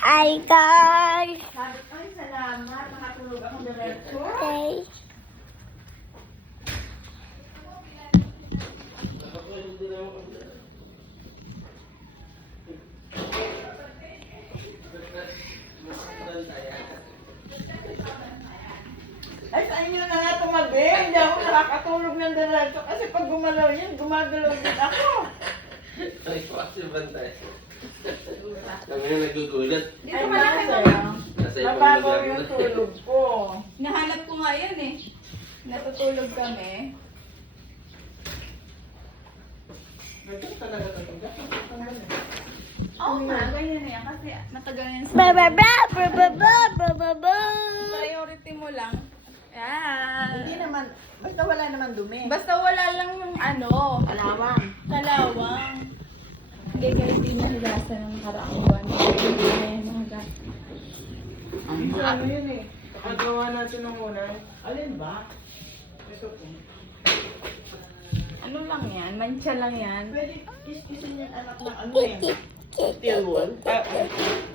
Hi guys. Ay, salamat. Nakatulog ako diretso. Okay. Ay, sa inyo na nga tumabi. Hindi ako nakakatulog ng diretso. Kasi pag gumalaw yan, gumagalaw din ako. Ay, kasi bantay. Kami na nagugulat. Ay, nasa. Nasa ibang Nababaw lugar yung na. tulog ko. Nahanap ko nga yan eh. Natutulog kami. Ganyan talaga talaga. Oo nga, ganyan na yan. Kasi matagal na yan Ba sa ba ba ba ba ba ba ba ba. priority mo lang. Yan. Hindi naman, basta wala naman dumi. Basta wala lang yung ano, Kalawang. kalawang. Hindi guys, hindi na hilasan ng karaang buwan. Hindi na yan mga Ano yun eh. Nakagawa natin ng unang. Alin ba? Ito po. ano lang yan, mancha lang yan. Pwede kiskisin yung anak ng ano eh. Steel wool.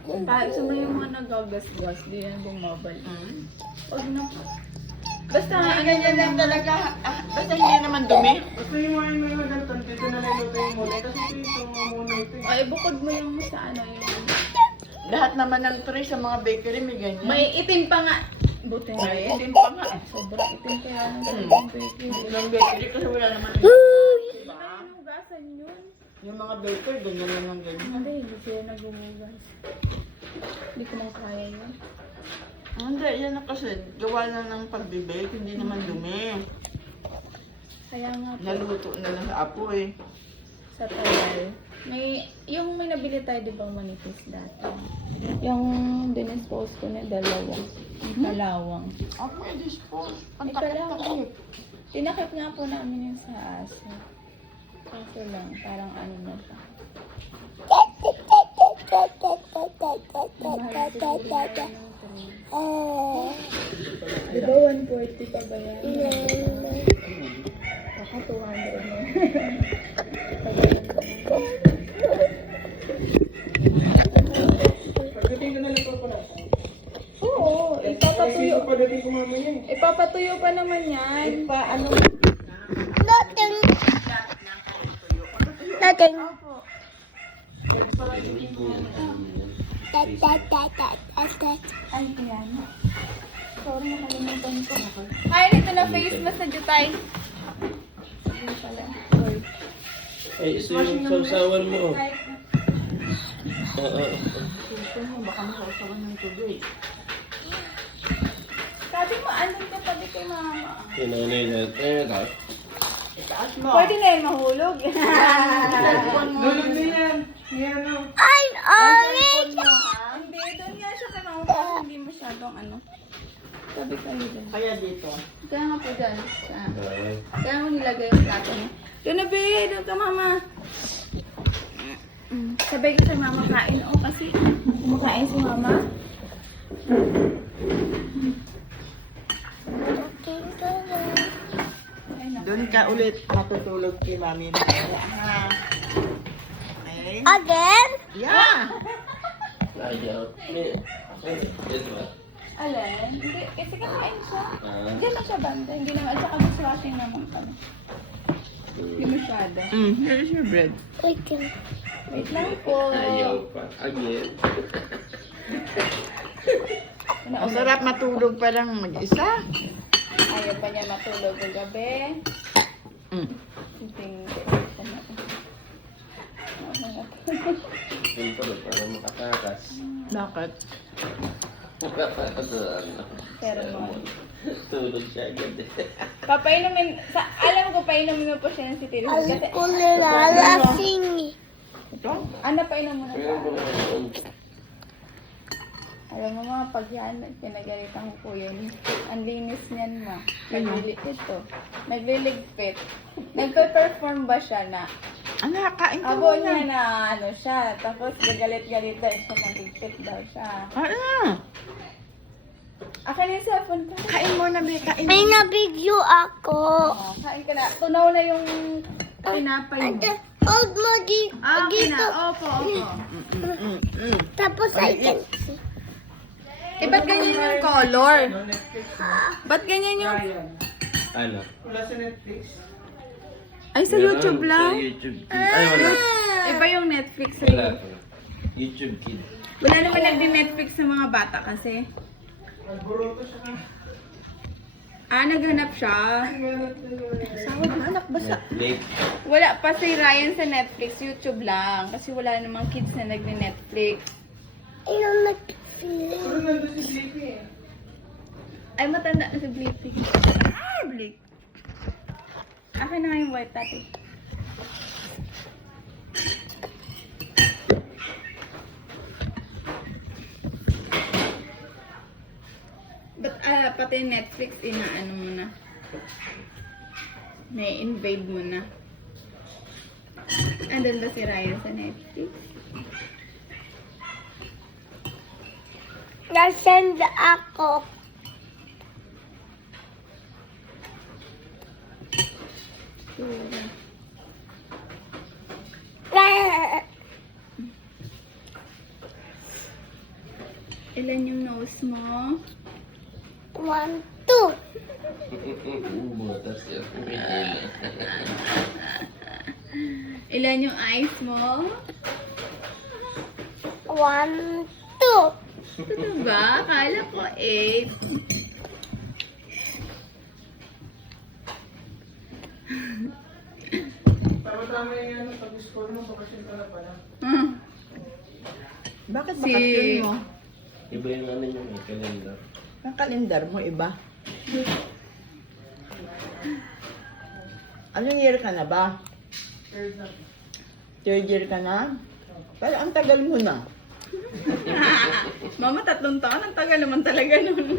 Gusto mo yung mga nagagasgas, di yan bumabalik. Huwag na. Basta ano Ganyan lang talaga. Basta hindi naman dumi. Basta yung mga may magantan, dito na naluto yung muna. Kasi ito mga muna ito eh. ay bukod mo yung sa ano yung Lahat naman ng tray sa mga bakery may ganyan. may itim pa nga. Buti na May yun. itim pa nga eh. Sobrang itim kaya ng talagang bakery. Ng bakery kasi wala naman. Hindi na hinugasan yun. Yung mga bakery, ganyan lang ang ganyan. Hindi, hindi sila nagumugas. Hindi ko na kaya yun. Hindi, yan na kasi. Gawa lang ng pagbibake, hindi naman dumi. Kaya nga po, Naluto na lang sa apoy. sa tagal. Yung may nabili tayo, di ba, manipis dati? Yung dinispose ko na dalawang. Kalawang. Apoy, dispose. May kalawang. Tinakip nga po namin yung sa aso. Kaso lang, parang ano na siya. Mahal siguro yan ng tray. Di ba 140 pa ba yan? Baka 200 na. Pagdating ko na lang po na. Oo, ipapatuyo. Pagdating ko mamaya eh. Ipapatuyo pa naman yan. Ano? Nothing. Nothing. Ay, yan. Sorry, nakalimutan ko. Ay, ito na face massage tayo. Ayun pala. Sorry. Ay, ito yung sausawan mo. Oo. Gusto mo, baka masasawan ng tubig. Sabi mo, andun ka pa di kay mama. Tinanay natin. Itaas mo. Pwede na yung mahulog. Lulog din yan. Yan o. I'm orange. Hindi, doon nga siya kay mama. Parang hindi masyadong ano. Sabi kayo doon. Kaya dito. Kaya nga po dyan. Kaya mo nilagay yung plato niya. Doon na, be. Doon ka, mama. Sabay ka sa mama kain. Oo, kasi kumakain si mama. Ay, naku. Doon ka ulit matutulog kay mami na kaya ha. Okay? Again? Yeah! Ayaw. Yes, ba? Alin? Hindi, kasi kakain siya. Ah. Diyan na siya banda. Hindi naman. At saka dishwashing naman kami. Hindi masyado. Here's your bread. Okay. Wait lang po. Ayaw pa. Again. Ang sarap matulog pa lang mag-isa. Ayaw pa niya matulog ng gabi. Hindi. Siyempre, para makatakas. Bakit? Pero mo. Tulog siya agad eh. Papainumin, alam ko painumin mo po siya ng sitilo. Kasi, Alam ko nilalasing. Ito? ano painom mo na Meron sa ba ngayon? Alam mo mga pag yan, pinagalitan ko po yun. Ang linis niyan ma. Ito. Nagliligpit. Nagpe-perform ba siya na? Anak, kain ka Abo niya muna. na ano siya. Tapos gagalit-galit daw siya. Magligpit daw siya. Akin yung cellphone ko. Kain muna, Be. Kain May nabigyo ako. Kain ka na. Tunaw na yung tinapay mo. Hold mo Okay dito. na. Opo. Tapos I can see. Eh, ba't ganyan yung color? No Netflix. Ba't ganyan yung... Ryan. Ano? Wala sa Netflix. Ay, sa Meron YouTube lang? Sa YouTube Kid. Ay, wala. Iba yung Netflix Wala rin. pa. YouTube Kid. Wala naman nagdi-Netflix sa mga bata kasi. Nagburoto siya ka. Naghanap siya. Sawad na, anak ba siya? Netflix. Wala pa si Ryan sa Netflix, YouTube lang. Kasi wala namang kids na nagdi-Netflix. Ayaw nag-feel. Pero nandun si Sleepy eh. Ay, matanda na si Blippi. Blip. Akin na nga yung white tati. Ba't pati Netflix, inaano mo na? May invade mo na. Andun ba si Ryan sa Netflix? Nasend ako. Sura. Ilan yung nose mo? 1, 2. Butas yun. Ilan yung eyes mo? 1, 2. Totoo ba? Akala ko 8. Tama-tama yung ano, pag-score mo, bakasyon ka na pala. Bakit Si... bakasyon mo? Iba yung ano nyo, may kalendar. Ang kalendar mo iba. Anong year ka na ba? Third na. Third year ka na? Pero ang tagal mo na. Mama, 3 taon. Ang tagal naman talaga nun.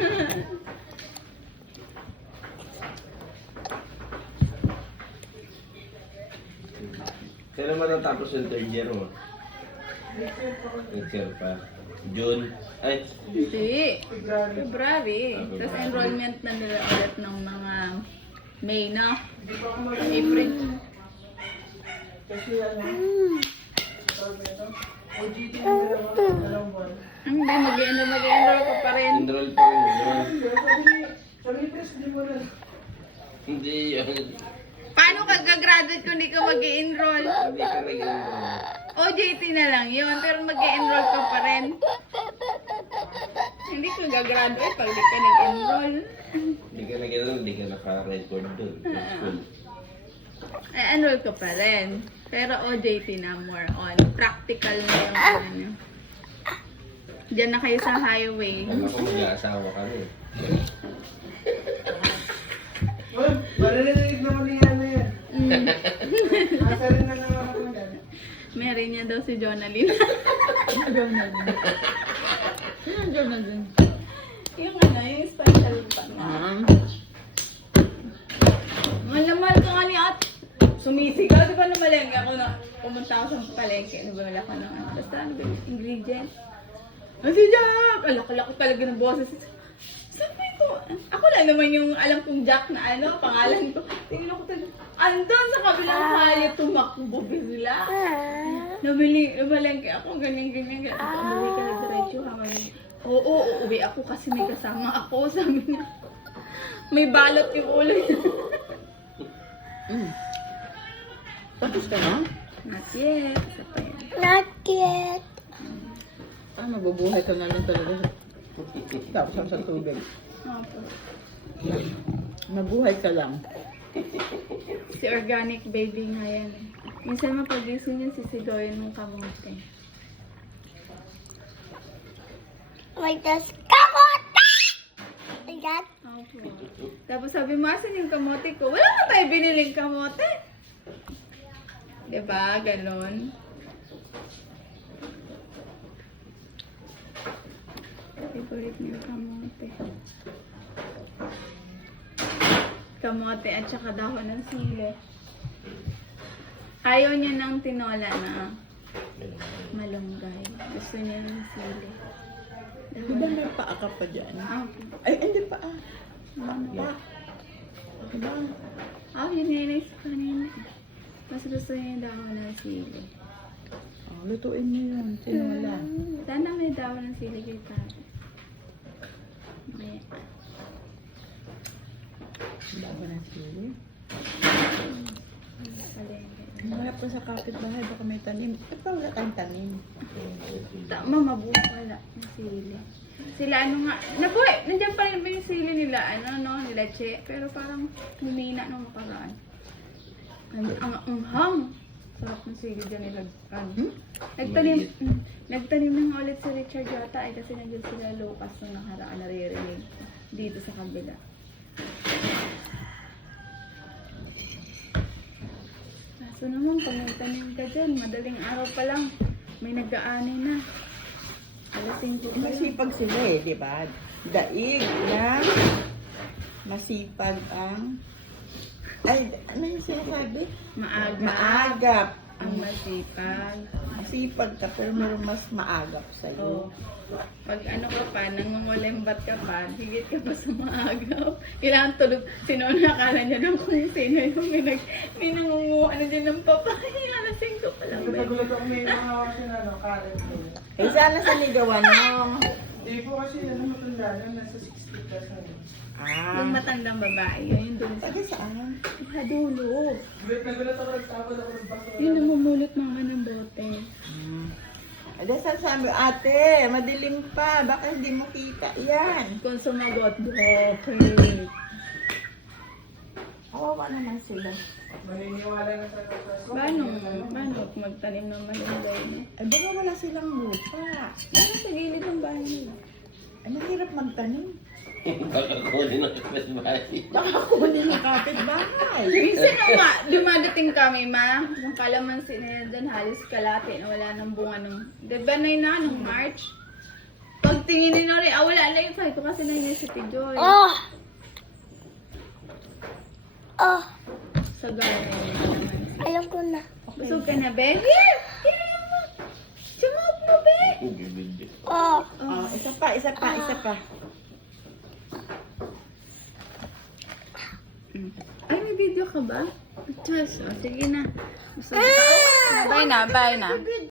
Kailan matatapos yung third year mo? Next year pa. June. Ay, Hindi. February. February. Tapos enrollment na nila ulit ng mga May na. Hindi pa ako mag- April. Kasi ano, tawag na ito, OGT na dalawang buwan. Hindi, mag-enroll ka pa rin. enroll pa rin yun. Sabi ni Tess, di mo na. Hindi yun. Paano ka gagraduate kung hindi ka mag-enroll? Hindi ka nag-enroll. OJT na lang yun, pero mag-enroll ka pa rin. Hindi ka gagraduate pag di ka nag-enroll. Hindi ka nag-enroll, hindi ka naka-record doon. sa school. Enroll ka pa rin. Pero OJT na, more on. Practical na yung ano nyo. Diyan na kayo sa highway. Alam ko mag-aasawa kami. Well, maririnig naman ni Ana yan. Mm. Asa rin na naman ako yan. Mary niya daw si Jonalyn. Sino dyan na dyan? Yung ano, yung special pa na. Malamal ka nga ni at sumisigaw. Di ba namalengke ako na pumunta ako sa palengke. Nabawala ko ng ano. Basta ano ba yung ingredient? Si Jack! Alak-alak ko talaga ng boses. Sabi ko, ako lang naman yung alam kong Jack na ano, pangalan ko. Tingnan ko talaga. Andun sa kabilang hali, tumakbo bigla. Namalengke ako, ganyan. Umuwi ka na diretso ha. Oo, uuwi ako kasi may kasama ako. Sabi niya, may balot yung ulo niya. Tapos ka na? Not yet. Isa pa yun. Not yet. Mabubuhay ka na lang talaga. Tapos sa tubig. Opo. Mabuhay ka lang. Si organic baby nga yan. Minsan mapagising niya, sisigawin mong kamote. Like this. Kamote! Like that. Opo. Tapos sabi mo, asan yung kamote ko? Wala na tayo biniling kamote. Diba? Ganon. Favorite niya yung kamote. Kamote at saka dahon ng sili. Ayaw niya ng tinola na malunggay. Gusto niya ng sili. Di ba may paa ka pa dyan? Okay. Ay, hindi pa. Ano Pa. Diba? Oh, yun yung nice kanina. Mas gusto niya yung dahon ng sili. Oh, lutuin mo yun. Sino wala? Sana may dahon ng sili kay Tati. May Bago na sili. palengke. Hanap ko sa kapitbahay, baka may tanim. Ba't ba wala tayong tanim? Tama, mabuo pala ng sili. Sila ano nga, nabuhay, nandiyan pa rin ba yung sili nila, ano, no, nila Che, pero parang humina nung makaraan. Ang anghang. Sarap ng sili dyan nila, ano. Nagtanim na nga ulit si Richard yata, ay kasi nandiyan sila Lucas nung nakaraan, naririnig dito sa kabila. Kaso naman, pag nagtanim ka dyan, madaling araw pa lang, may nag-aanay na. Alas 5 pa lang. Masipag sila eh, di ba? Daig na masipag ang... Ay, ano yung sinasabi? Maagap. Ang masipag. Masipag ka, pero meron mas maagap So, sa'yo. pag ano ka pa, nangungulimbat ka pa, higit ka pa sa maagaw. Kailangan tulog. Sino nakala niya doon kung sino yung may nangunguha na dyan ng papaya. Alas 5 pa lang. Nagulat ako may mga kasi na, Karen ko. Eh, sana sa ligawan mo. Hindi po kasi matanda na, nasa 60 plus na yun. Yung matandang babae, yun yung doon sa Sabi saan? dulo. Nagulat ako, nagtapos ako nagbasa. Yun namumulot mga ng bote. Ay, dahil sabi, ate, madilim pa. Baka hindi mo kita yan. Kung sumagot, bote. Kawawa naman sila. Maniniwala na sa kapatid. Paano magtanim ng malunggay no? Ay, baka wala silang lupa. Ano sa gilid ng bahay nila? Ay, mahirap magtanim. Baka kunin ng kapitbahay. Nakakunin ng kapitbahay. Minsan nga, dumadating kami, ma. Yung kalamansi na yun doon, halos kalate na wala ng bunga nung... Diba na yun na, nung March? Pag tinginin na rin, wala na yung fight ko kasi na si Joy. Oh! Oh! Sa gano'n yung kalamansi. Alam ko na. Busog ka na, be? Here! Here mo! Sumot mo, be! Oh! Oh, isa pa. Ay, may video ka ba? Diyos, sige na. Bye na.